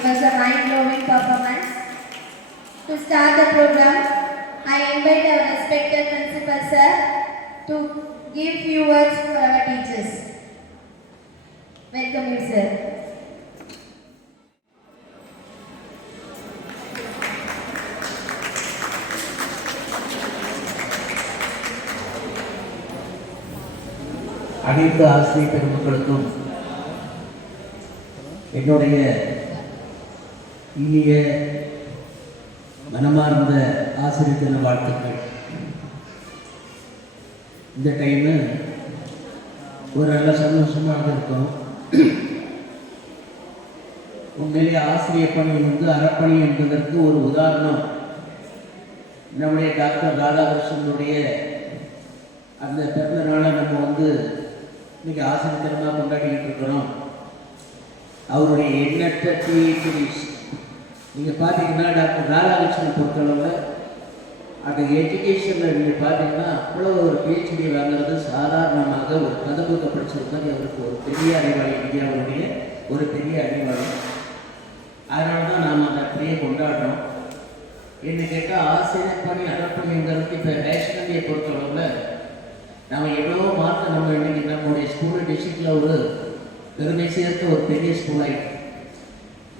It was a mind-blowing performance. To start the program, I invite our respected principal sir to give few words for our teachers. Welcome you, sir. அனைத்து ஆசிரியர் பெருமக்களுக்கும் என்னுடைய இனிய மனமார்ந்த ஆசிரியர் தின வாழ்த்துக்கள். இந்த டைமு ஒரு நல்ல சந்தோஷமாக இருக்கும். உண்மையிலே ஆசிரியர் பணி அறப்பணி என்பதற்கு ஒரு உதாரணம் நம்முடைய டாக்டர் ராதாகிருஷ்ணனுடைய அந்த பிறந்த நாளை நம்ம இன்னைக்கு ஆசிரியர் தினமாக கொண்டாடிக்கிட்டு இருக்கிறோம். அவருடைய எண்ணற்ற PhDs நீங்கள் பார்த்தீங்கன்னா டாக்டர் ராதாகிருஷ்ணன் பொறுத்தளவில் அந்த எஜுகேஷனில் நீங்கள் பார்த்தீங்கன்னா அவ்வளோ ஒரு PhD வாங்குறது சாதாரணமாக ஒரு கதவுக்கு படிச்சிருந்தால் அவருக்கு ஒரு பெரிய அறிவாளி, இந்தியாவுடைய ஒரு பெரிய அறிவாளி. அதனால தான் நாம் அதை அப்படியே கொண்டாடுறோம். என்ன கேட்டால் ஆசிரியர் பணி அறப்பணிங்கிறதுக்கு இப்போ நேஷனலியை பொறுத்தளவில் நம்ம எவ்வளோ மார்க் நம்ம இன்னைக்கு நம்மளுடைய ஸ்கூல் டிஸ்ட்ரிக்டில் ஒரு பெருமை சேர்த்து ஒரு பெரிய ஸ்கூல் ஆகிட்டு.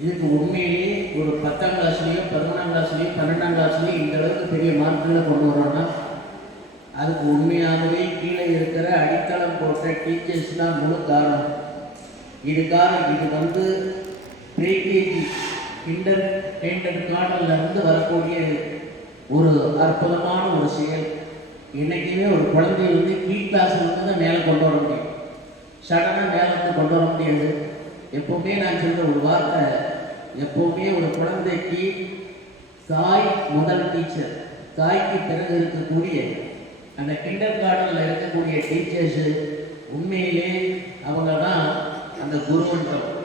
இதுக்கு உண்மையிலேயே ஒரு 10ஆம் கிளாஸ்லேயும் 11ஆம் கிளாஸ்லேயும் 12ஆம் கிளாஸ்லேயும் இந்த அளவுக்கு பெரிய மார்க்குகளை கொண்டு வரோன்னா அதுக்கு உண்மையாகவே கீழே இருக்கிற அடித்தளம் போட்ட டீச்சர்ஸ் தான் முழு காரணம். இது ப்ரீகேஜி கிண்டர்கார்டன்லேருந்து வரக்கூடிய ஒரு அற்புதமான ஒரு செயல். என்றைக்குமே ஒரு குழந்தைய கீ கிளாஸ்லேருந்து தான் மேலே கொண்டு வர முடியும், சடனாக மேலே கொண்டு வர முடியாது. எப்போவுமே நான் சொல்கிற ஒரு வார்த்தை, எப்போவுமே ஒரு குழந்தைக்கு தாய் முதல் டீச்சர். தாய்க்கு பிறகு இருக்கக்கூடிய அந்த கிண்டர்கார்டனில் இருக்கக்கூடிய டீச்சர்ஸு உண்மையிலே அவங்க தான் அந்த குருன்றவர்.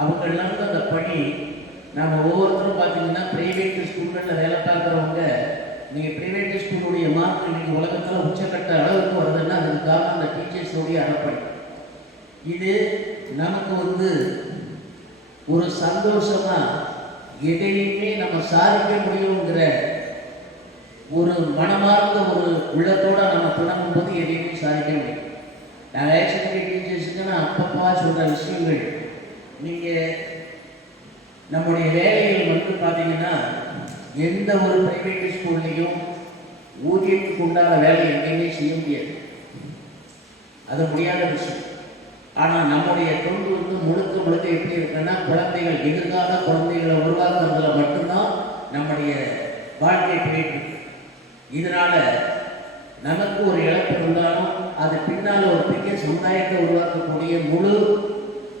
அவங்களாம் அந்த பணி நம்ம ஒவ்வொருத்தரும் பார்த்தீங்கன்னா ப்ரைவேட் ஸ்கூலில் வேலை பார்க்குறவங்க, நீங்கள் ப்ரைவேட் ஸ்கூலுடைய மார்க் இன்னைக்கு உலகத்தில் உச்சக்கட்ட அளவுக்கு வருதுன்னா அதுக்காக அந்த டீச்சர்ஸோடைய அறப்பணி. இது நமக்கு ஒரு சந்தோஷமாக எதையுமே நம்ம சாதிக்க முடியுங்கிற ஒரு மனமார்ந்த ஒரு உள்ளத்தோடு நம்ம தொடங்கும் போது எதையுமே சாதிக்க முடியும். நான் ஆக்சுவலி டீச்சர்ஸுக்கு நான் அப்பப்பா சொல்கிற விஷயங்கள், நீங்கள் நம்முடைய வேலைகள் பார்த்தீங்கன்னா எந்த ஒரு ப்ரைவேட் ஸ்கூல்லையும் ஊதியத்துக்கு உண்டான வேலை எங்கேயுமே செய்ய முடியாது, அது முடியாத விஷயம். ஆனால் நம்முடைய தொண்டு முழுக்க எப்படி இருக்குன்னா குழந்தைகள், எதிர்கால குழந்தைகளை உருவாக்குறதுல மட்டும்தான் நம்முடைய வாழ்க்கை போயிட்டு இருக்கு. இதனால நமக்கு ஒரு இழப்பு இருந்தாலும் அது பின்னால் ஒரு பெரிய சமுதாயத்தை உருவாக்கக்கூடிய முழு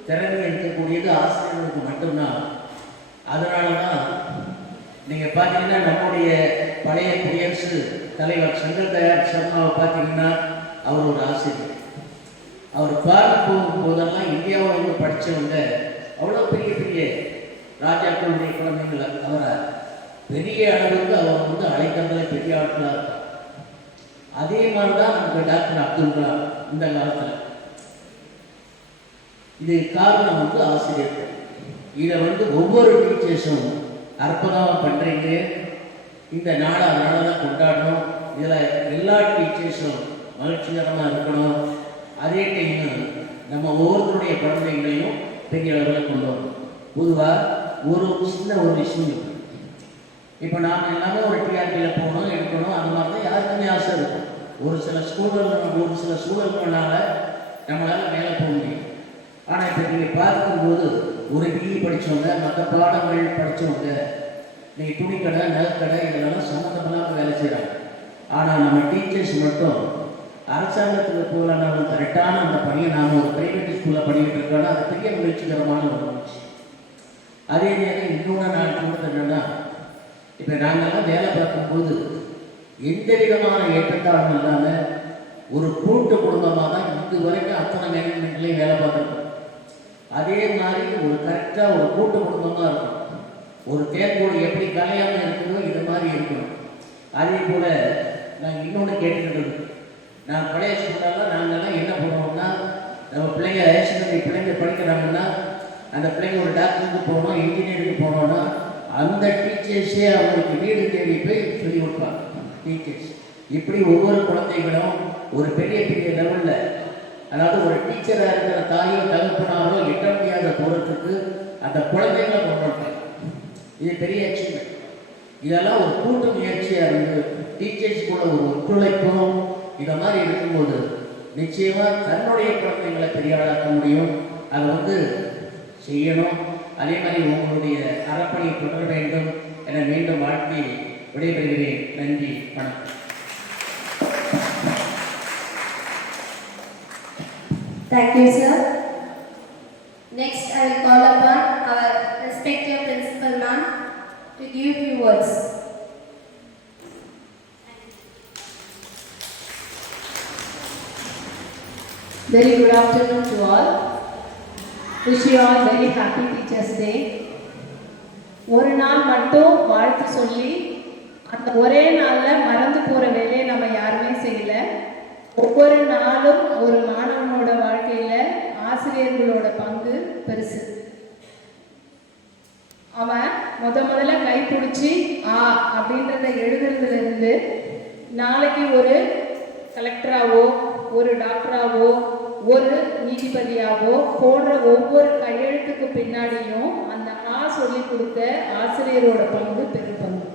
திறமை இருக்கக்கூடியது ஆசிரியர்களுக்கு மட்டும்தான். அதனால தான் நீங்கள் பார்த்தீங்கன்னா நம்முடைய பழைய குடியரசு தலைவர் சங்கர் தயாள் சர்மாவை பார்த்தீங்கன்னா அவர் ஒரு ஆசிரியர். அவர் பார்க்க போகும்போதெல்லாம் இந்தியாவில் படித்தவங்க அவ்வளோ பெரிய பெரிய ராஜாக்களுடைய குழந்தைங்களை அவரை பெரிய அளவுக்கு அவர் அழைக்கிறதுல பெரிய ஆட்களாக இருக்கார். அதே மாதிரி தான் நமக்கு டாக்டர் அப்துல் கலாம் இந்த காலத்தில். இது காரணம் ஆசிரியர்கள். இதை ஒவ்வொரு டீச்சர்ஸும் அற்புதமாக பண்ணுறீங்க. இந்த நாளை அதனால தான் கொண்டாடணும். இதில் எல்லா டீச்சர்ஸும் மகிழ்ச்சிகரமாக இருக்கணும். அதே டைமு நம்ம ஒவ்வொருத்தருடைய குழந்தைங்களையும் பெரிய அளவில் கொண்டு வரணும். பொதுவாக ஒரு விஷயம், இப்போ நாம் எல்லாமே ஒரு டிஆர்பியில் போகணும், எடுக்கணும், அந்த மாதிரி தான் யாருக்குமே ஆசை இருக்கும். ஒரு சில சூழல்களால் நம்மளால் மேலே போக முடியும். ஆனால் இப்போ நீங்கள் பார்க்கும்போது ஒரு பிஇ படித்தவங்க, மற்ற பாடங்கள் படித்தவங்க, நீங்கள் துணிக்கடை, நகைக்கடை இதெல்லாம் சம்மந்தமில்லாமல் வேலை செய்கிறாங்க. ஆனால் நம்ம டீச்சர்ஸ் மட்டும் அரசாங்கத்துக்கு போகலன்னாலும் கரெக்டான அந்த பணியை நாம் ஒரு ப்ரைவேட் ஸ்கூலில் பண்ணிக்கிட்டு இருக்கோன்னா அது பெரிய முயற்சிகரமான ஒரு முயற்சி. அதே நேரம் இன்னொன்று நான் சொல்கிறது என்னென்னா, இப்போ நாங்கள்லாம் வேலை பார்க்கும்போது எந்த விதமான ஏற்றத்தாழ்வும் இல்லாமல் ஒரு கூட்டு குடும்பமாக தான் இது வரைக்கும் அத்தனை மேனேஜ்மெண்ட்லேயும் வேலை பார்த்துருக்கோம். அதே மாதிரி ஒரு கரெக்டாக ஒரு கூட்டு குடும்பமாக இருக்கும். ஒரு தேர்வோடு எப்படி கலையாமல் இருக்கணும், இது மாதிரி இருக்கணும். அதே போல் நாங்கள் இன்னொன்று கேட்டுக்கிட்டு, நான் பழைய ஸ்கூலெல்லாம் நாங்கள்லாம் என்ன பண்ணுவோம்னா, நம்ம பிள்ளைங்க ஹையர் செகண்டரி பிள்ளைங்க படிக்கிறாங்கன்னா அந்த பிள்ளைங்க ஒரு டாக்டருக்கு போகணும், இன்ஜினியருக்கு போகணும்னா அந்த டீச்சர்ஸே அவங்களுக்கு வீடு தேடி போய் சொல்லி கொடுப்பாங்க. டீச்சர்ஸ் இப்படி ஒவ்வொரு குழந்தைகளும் ஒரு பெரிய பெரிய லெவலில், அதாவது ஒரு டீச்சராக இருக்கிற தாயோ தகப்பனாரோ எட்ட முடியாத தூரத்துக்கு அந்த குழந்தைகளை கொண்டு வந்தாங்க. இது பெரிய அச்சீவ்மெண்ட். இதெல்லாம் ஒரு கூட்டு முயற்சியாக இருந்து டீச்சர்ஸ் கூட ஒரு ஒத்துழைப்பும் இதை மாதிரி இருக்கும்போது நிச்சயமாக தன்னுடைய குழந்தைங்களை பெரிய ஆளாக்க முடியும். அதை செய்யணும். அதே மாதிரி உங்களுடைய அறப்பணியை தொடர வேண்டும் என மீண்டும் வாழ்த்தி விடைபெறுகிறேன். நன்றி, வணக்கம். Thank you, sir. Next, I will call upon our respected principal ma'am to give few words. Very good afternoon to all. Wish you all very happy Teachers Day. ஒரு நாள் மட்டும் வாழ்த்து சொல்லி அந்த ஒரே நாளில் மறந்து போகிற வேலையை நம்ம யாருமே செய்யல. ஒவ்வொரு நாளும் ஒரு மாணவனோட வாழ்க்கையில் ஆசிரியர்களோட பங்கு பெருசு. அவன் முதல்ல கை பிடிச்சி அப்படின்றத எழுதுறதுல இருந்து நாளைக்கு ஒரு கலெக்டராகவோ ஒரு டாக்டராகவோ ஒரு நீதிபதியாகவோ போடுற ஒவ்வொரு கையெழுத்துக்கு பின்னாடியும் அந்த சொல்லி கொடுத்த ஆசிரியரோட பங்கு பெரும் பங்கு.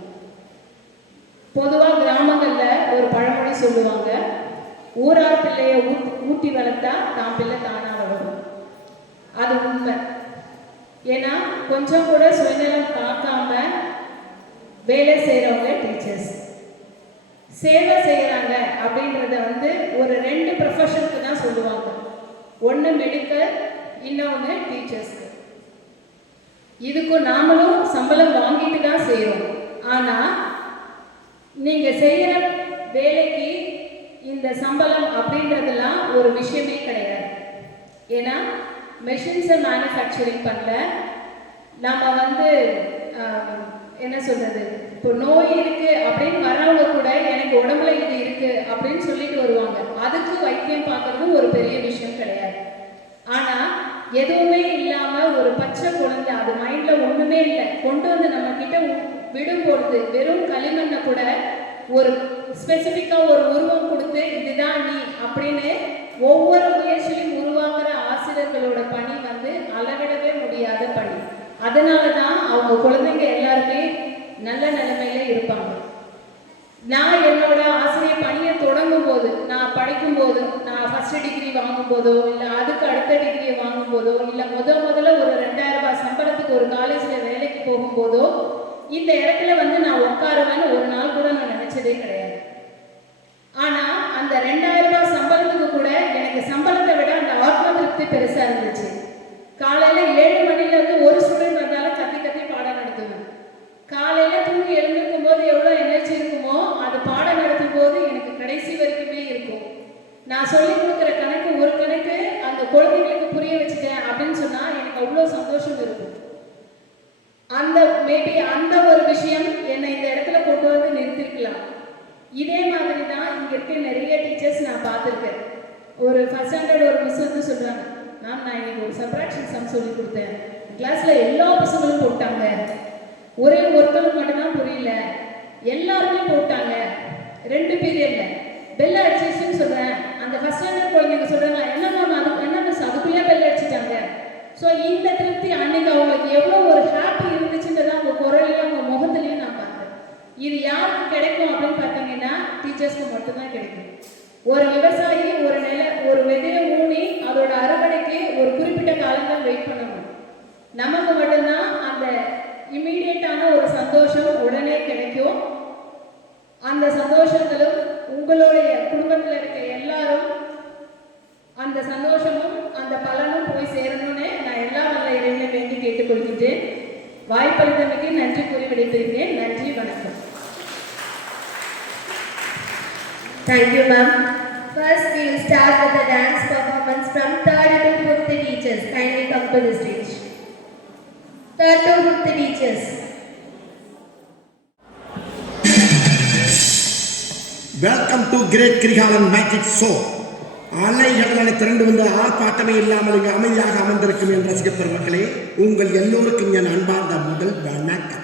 பொதுவாக கிராமங்களில் ஒரு பழமொழி சொல்லுவாங்க, ஊரார் பிள்ளைய ஊட்டி வளர்த்தா தான் பிள்ளை தானா வளரும். அது உண்மை. ஏன்னா கொஞ்சம் கூட சுயநலம் பார்க்காம வேலை செய்கிறவங்க டீச்சர்ஸ். சேவை செய்கிறாங்க அப்படின்றத ஒரு 2 ப்ரொஃபஷனுக்கு தான் சொல்லுவாங்க. ஒன்று மெடிக்கல், இன்னொன்று டீச்சர்ஸ்க்கு. இதுக்கும் நாமளும் சம்பளம் வாங்கிட்டு தான் செய்கிறோம். ஆனால் நீங்கள் செய்கிற வேலைக்கு இந்த சம்பளம் அப்படின்றதெல்லாம் ஒரு விஷயமே கிடையாது. ஏன்னா மெஷின்ஸை மேனுஃபேக்சரிங் பண்ணல. நம்ம என்ன சொல்கிறது, இப்போ நோய் இருக்குது அப்படின்னு வர்றவங்க கூட எனக்கு உடம்புல இது இருக்குது அப்படின்னு சொல்லிட்டு வருவாங்க. அதுக்கு வைத்தியம் பார்க்குறது ஒரு பெரிய விஷயம் கிடையாது. ஆனால் எதுவுமே இல்லாமல் ஒரு பச்சை குழந்தை, அது மைண்டில் ஒன்றுமே இல்லை, கொண்டு நம்ம கிட்ட விடும்பொழுது வெறும் களிமண்ணை கூட ஒரு ஸ்பெசிஃபிக்காக ஒரு உருவம் கொடுத்து இதுதான் நீ அப்படின்னு ஒவ்வொரு முயற்சியிலும் உருவாக்குற ஆசிரியர்களோட பணி அளவிடவே முடியாத பணி. அதனால தான் அவங்க குழந்தைங்க எல்லாருமே நல்ல நிலைமையில இருப்பாங்க. நான் என்னோட ஆசிரியர் பணியை தொடங்கும் போது, நான் படிக்கும் போது, நான் ஃபர்ஸ்ட் டிகிரி வாங்கும் போதோ இல்லை அதுக்கு அடுத்த டிகிரி வாங்கும் போதோ இல்லை முதல்ல ஒரு 2000 ரூபாய் சம்பளத்துக்கு ஒரு காலேஜில் வேலைக்கு போகும்போதோ இந்த இடத்துல நான் உட்காருவேன்னு ஒரு நாள் கூட நான் நினைச்சதே கிடையாது. ஆனால் அந்த 2000 ரூபாய் சம்பளத்துக்கு கூட எனக்கு சம்பளத்தை விட அந்த ஆத்ம திருப்தி பெருசாக இருந்துச்சு. காலையில் 7 மணிலேருந்து ஒரு ஸ்டூடெண்ட் வந்தாலும் கத்தி கத்தி பாடம் நடத்துவேன். காலையில் தூங்கி எழுந்திருக்கும் போது எவ்வளோ எனர்ஜி இருக்குமோ அது பாடம் நடத்தும் போது எனக்கு கடைசி வரைக்குமே இருக்கும். நான் சொல்லிக் கொடுக்குற கணக்கு ஒரு கணக்கு அந்த குழந்தைங்களுக்கு புரிய வச்சுட்டேன் அப்படின்னு சொன்னால் எனக்கு அவ்வளோ சந்தோஷம் இருக்கும். மேபி அந்த ஒரு விஷயம் என்னை இந்த இடத்துல கொண்டு நிறுத்திருக்கலாம். இதே மாதிரி தான் இங்கே இருக்க நிறைய டீச்சர்ஸ் நான் பார்த்துருக்கேன். ஒரு ஃபர்ஸ்ட் ஸ்டாண்டர்ட் ஒரு மிஸ் சொல்கிறாங்க, மேம் நான் இன்னைக்கு ஒரு சப்ராக்ஷன் சம் சொல்லி கொடுத்தேன், கிளாஸில் எல்லா பசங்களும் போட்டாங்க, ஒரே ஒருத்தவங்க மட்டும்தான் புரியல, எல்லாருமே போட்டாங்க 2 பீரியட்ல பெல் அடிச்சிச்சுன்னு சொல்கிறேன். அந்த ஃபர்ஸ்ட் ஸ்டாண்டர்ட் குழந்தைங்க சொல்கிறாங்க, என்ன மேம் என்ன மிஸ் அதுக்குள்ளே பெல் அடிச்சிட்டாங்க. ஸோ இந்த திருப்தி அன்னைக்கு அவங்களுக்கு எவ்வளோ ஒரு ஹாப்பி இருந்துச்சுன்றதை அவங்க குரலையும் அவங்க முகத்துலையும் நான் பார்த்தேன். இது யாருக்கு கிடைக்கும் அப்படின்னு பார்த்தீங்கன்னா டீச்சர்ஸ்க்கு மட்டும்தான் கிடைக்கும். ஒரு விவசாயி ஒரு விதையை ஊனி அதோட அறுவடைக்கு ஒரு குறிப்பிட்ட காலங்கள் வெயிட் பண்ணணும். நமக்கு மட்டும்தான் அந்த இம்மீடியட்டான ஒரு சந்தோஷம் உடனே கிடைக்கும். அந்த சந்தோஷங்களும் உங்களுடைய குடும்பத்தில் இருக்க எல்லாரும் அந்த சந்தோஷமும் அந்த பலனும் போய் சேரணும்னு நான் எல்லா நல்ல இறைவனை வேண்டி கேட்டுக்கொள்கின்றேன். வாய்ப்பளித்தமைக்கு நன்றி கூறி விடைபெறுகிறேன். நன்றி, வணக்கம். Thank you, ma'am. First, we will start with the dance performance from 3rd to 5th teachers. Kindly come to the stage. 3rd to 5th teachers. Welcome to Great Krigalan Magic Show. அலைகடலை திரண்டு வந்து ஆர்ப்பாட்டமே இல்லாமல் இங்கு அமைதியாக அமர்ந்திருக்கும் என் ரசிக பெருமக்களே, உங்கள் எல்லோருக்கும் என் அன்பார்ந்த முதல் வணக்கம்.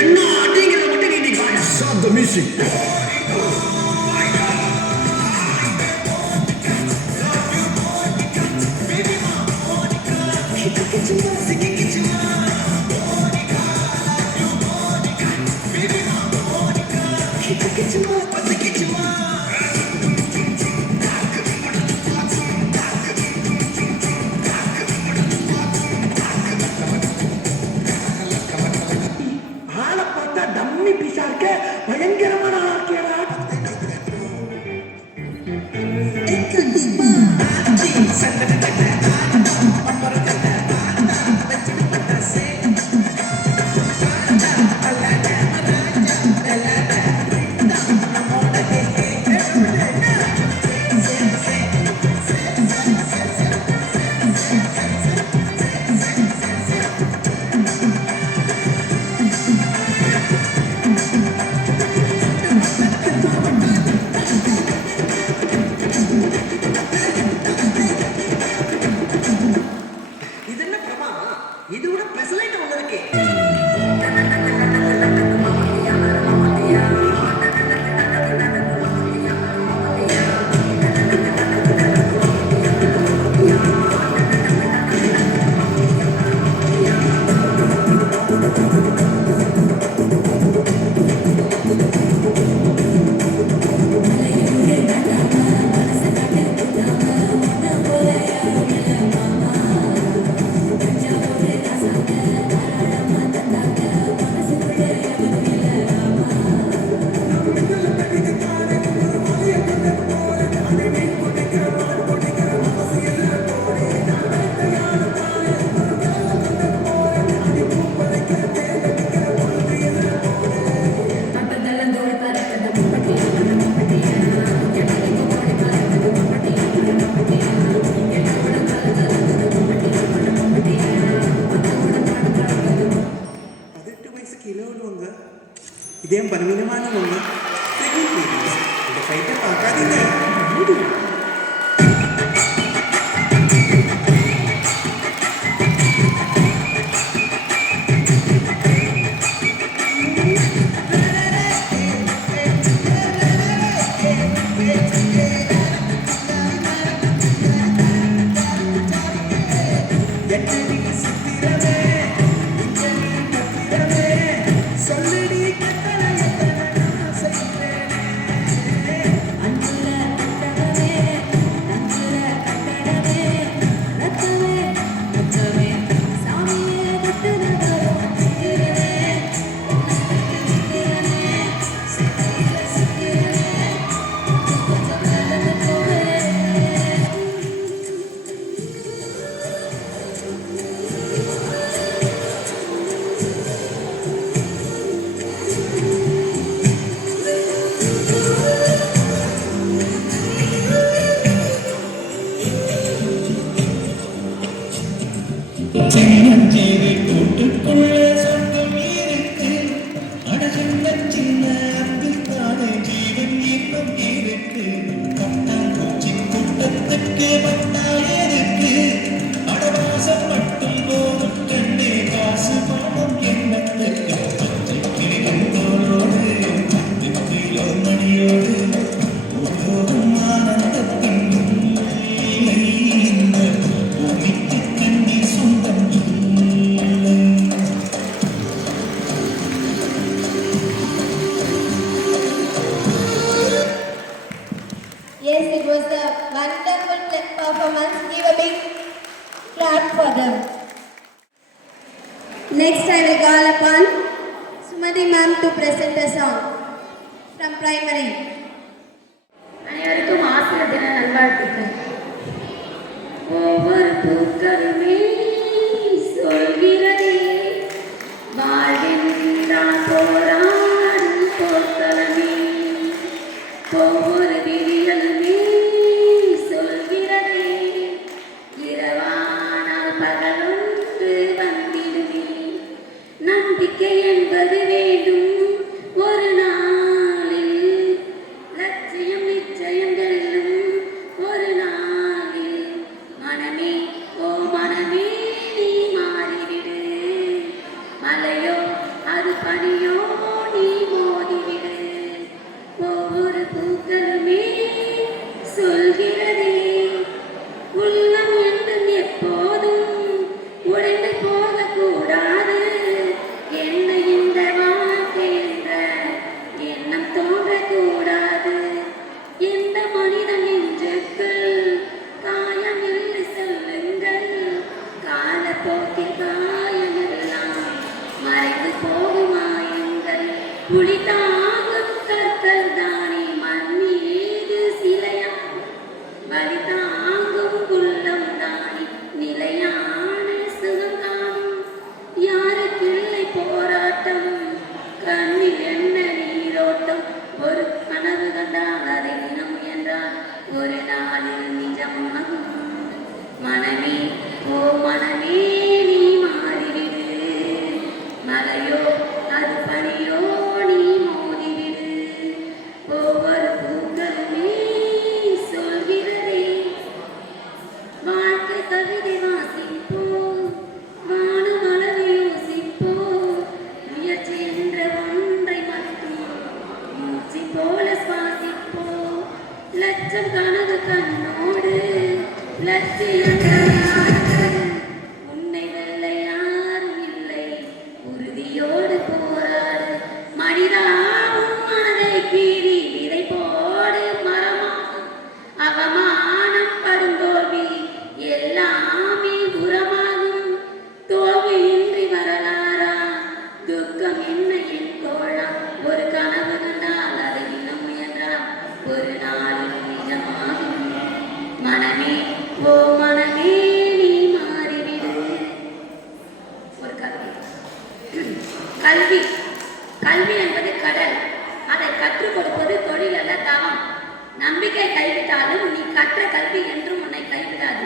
என்ன அப்படிங்கிறத மட்டும் நீ stop the music. ஆளை பார்த்தா டம்மி பீஸா இருக்க, பயங்கரமான ஆக்கியடா. இது என்ன பிரமா, இது கூட பெசலைட் ஒண்ணு இருக்கு. இதே பலவீனமான ஒண்ணு. இந்த ஃபைட்டை பார்க்காதீங்க. அன்புல for them. Next, I will call upon Sumati ma'am to present a song from primary. அனைவருக்கும் ஆசிரியர் தின நல்வாழ்த்துக்கள். ஒவ்வொரு பூக்களுமே சொல்கிறதே வாழ்வென்றால் போராடும் போர்க்களமே. ஒவ்வொரு விழிகளுமே சொல்கிறதே இரவானால் பகலொன்று வந்திடுமே. நம்பிக்கை என்பது வேண்டும் ஒரு நாளில், லட்சியம் நிச்சயம் வெல்லும் ஒரு நாளில். மனமே ஓ மனமே நீ மாறிவிடு, மலையோ அது பனியோ நீ மோதிவிடு. ஒவ்வொரு பூக்களுமே சொல்கிறதே உள்ளம் என்றும் எப்போதும் உடைந்து போகக்கூடாது. என்ன இந்த வாழ்க்கை என்ற எண்ணம் தோன்றக்கூடாது. எந்த மனிதன் நெஞ்சுக்குள் காயம் இல்லை சொல்லுங்கள். காலப்போக்கில் காயமெல்லாம் மறைந்து போகும் மாயங்கள். புலி தாங்கும் கற்கள் தானே மண் மீது சிலையாம். வலி தாங்கும் உள்ளம் தானே நிலையான சுகம் காணும். யாருக்கில்லை போராட்டம், கண்ணில் என்ன நீரோட்டம். ஒரு கனவு கண்டால் அதை தினம் முயன்றால் ஒரு நாளில் நிஜமாகும். மனமே ஓ மனமே நீ மாறிவிடு, மலையோ அது பனியோ நீ மோதிவிடு. ஒவ்வொரு பூக்களுமே சொல்கிறதே வாழ்க்கை கவிதை வாசிப்போம், வானம் அளவு யோசிப்போம். முயற்சி என்ற ஒன்றை மட்டும் மூச்சு போல சுவாசிப்போம். லட்சம் கனவு கண்ணோடு லட்சியம் உன்னை வெல்ல யாரும் இல்லை, உறுதியோடு போராடு. மனிதாவும் மனதை கீறி விதை போடு மரமாகும். அவமானம் படும் தோல்வி எல்லாமே உரமாகும். தோல்வியின்றி வரலாறா, துக்கம் என்ன என் தோழா. ஒரு கனவு கண்டால் அதை தினம் முயன்றால் ஒரு நாளில் நிஜமாகும். மனமே ஓ மனமே நீ மாறிவிடு. ஒரு கல்வி கல்வி கல்வி என்பது கடல். அதை கற்றுக் கொடுப்பது தொழில் அல்ல, தவம். நம்பிக்கை கைவிட்டாலும் நீ கற்ற கல்வி என்றும் உன்னை கைவிடாது.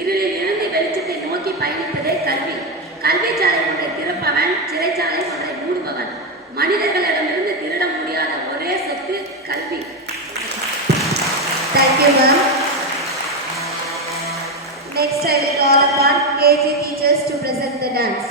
இருளில் இருந்து வெளிச்சத்தை நோக்கி பயணிப்பதே கல்வி. கல்விச்சாலை ஒன்றை திறப்பவன் சிறைச்சாலை ஒன்றை மூடுபவன். மனிதர்களிடமிருந்து திருட முடியாத ஒரே சொத்து கல்வி. Thank you, ma'am. Next, I will call upon KG teachers to present the dance.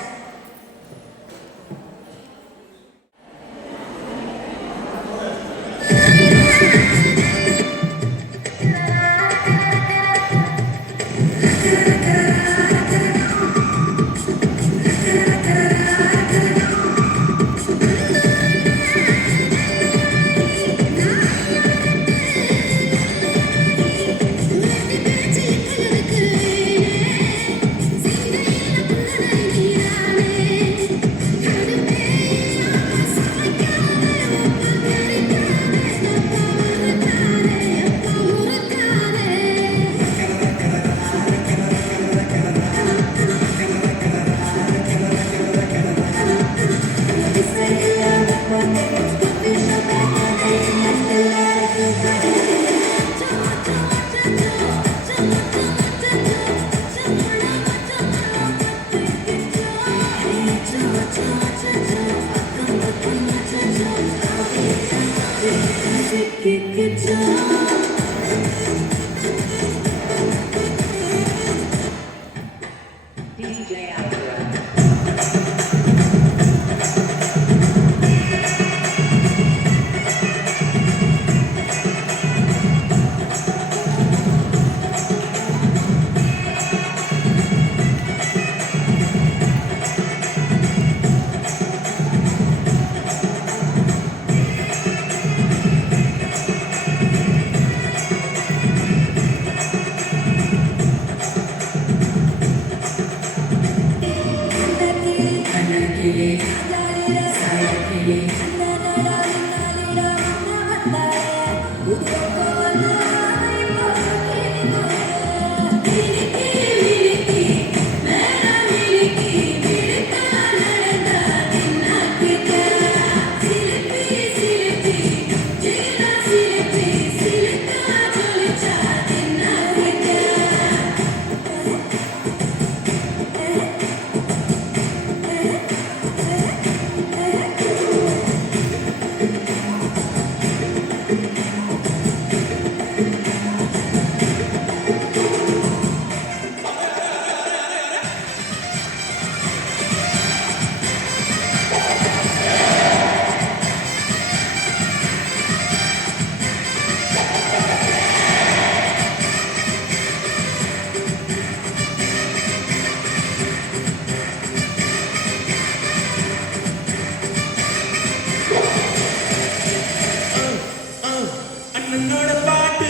அண்ணனோட பாட்டு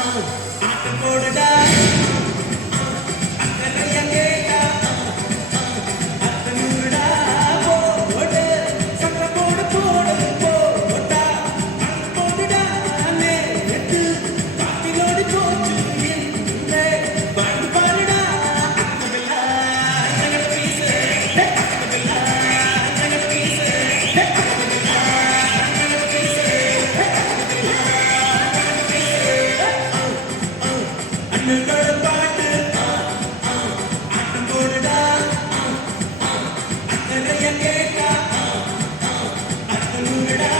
ஆட்டம் போடுடா அக்கறைய கேட்டா அத்தனுடா போடு சட்ட போடு போடு போட்டா போடுடா நேத்து பாட்டிலோடு போச்சு இந்த பாட்டு பாடுடா அக்கறையா நகர பீசு அக்கறையா நகர பீசு அண்ணனோட பாட்டு ஆட்டம் போடுடா அக்கறைய கேட்டா அத்தனுடா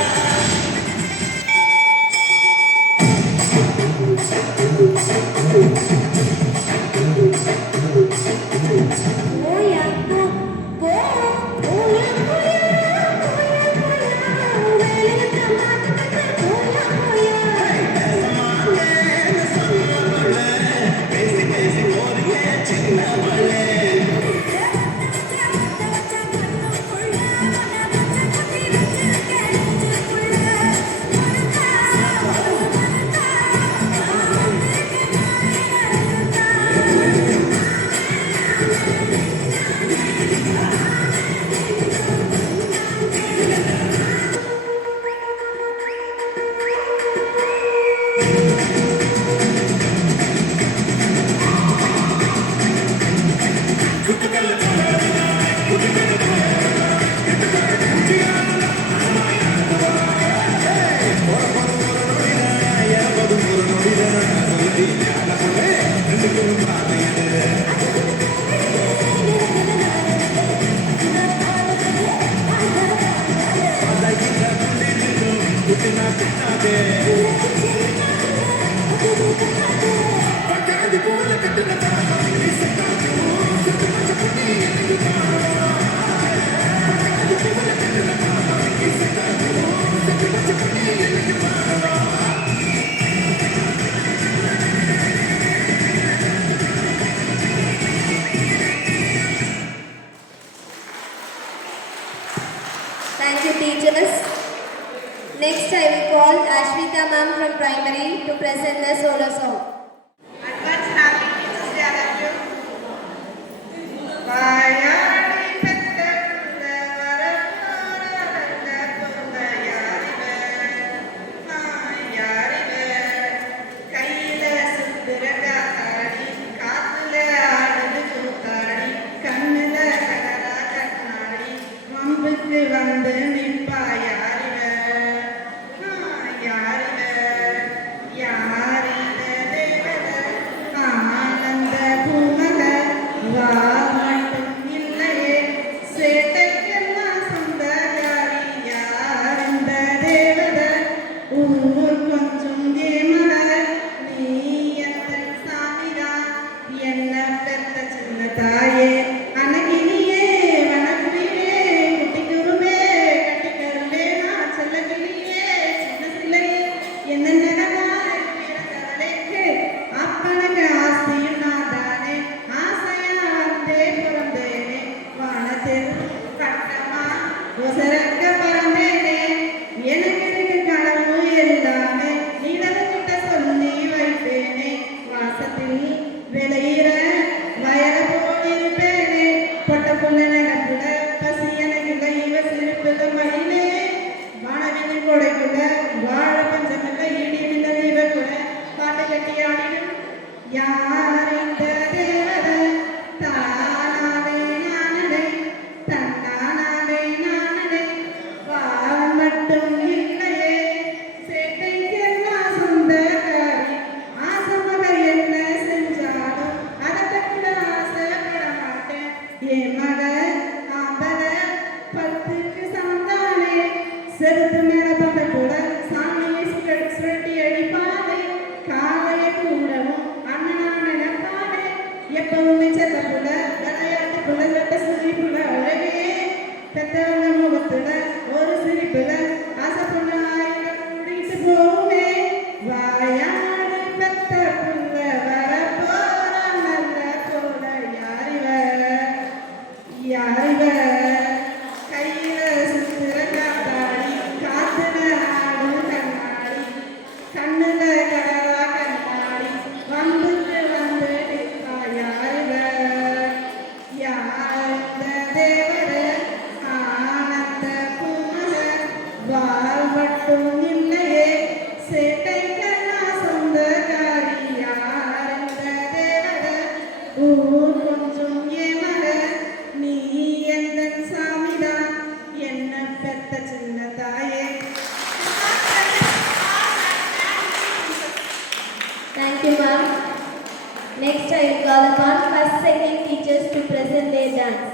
Thank you, teachers. Next, I will call Ashwita ma'am from primary to present the solo song. Advance happy Teachers Day all of you. வாயாடி பெத்த புள்ள வரப்போற வந்த புள்ள யாரிவன்? யாரிவன்? கையில சுத்துற காத்தாடி, காத்துல ஆடுது கூத்தாடி, கண்ணுல கலரா கண்ணாடி, வம்புக்கு வந்து நிற்பா யாரிவன்? யாரிவன்? யாரிவன்? Next, I will call upon first, second teachers to present their dance.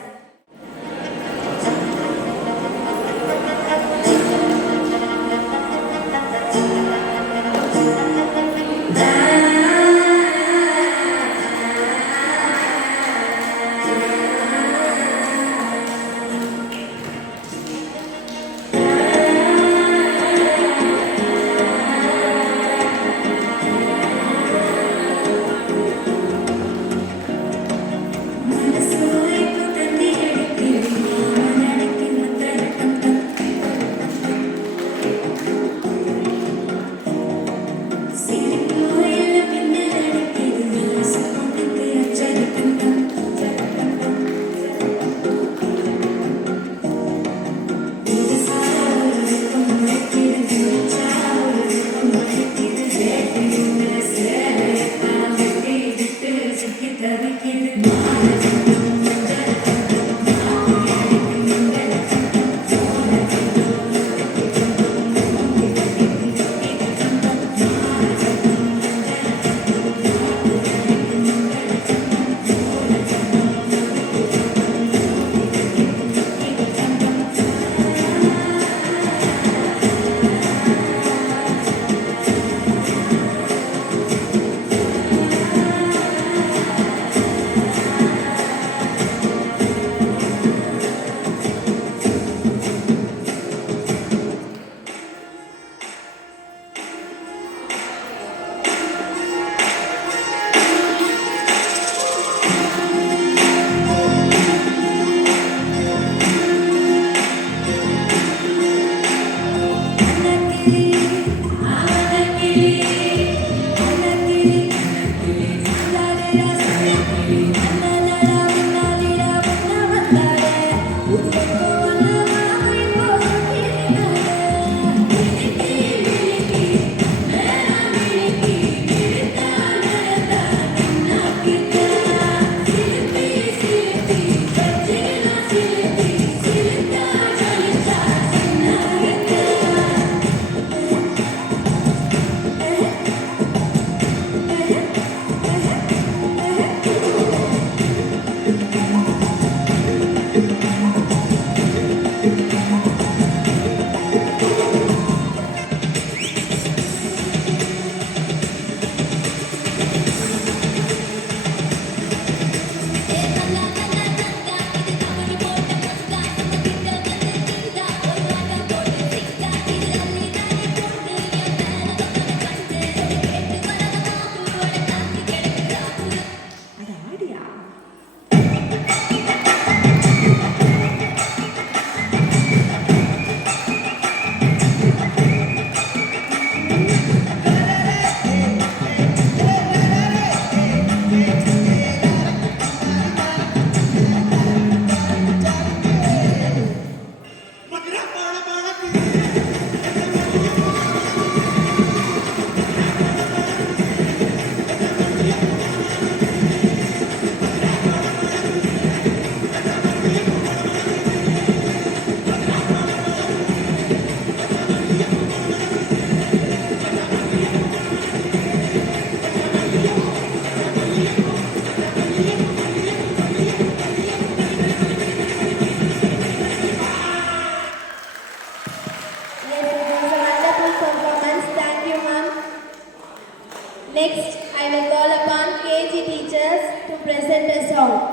Next, I will call upon KG teachers to present a song.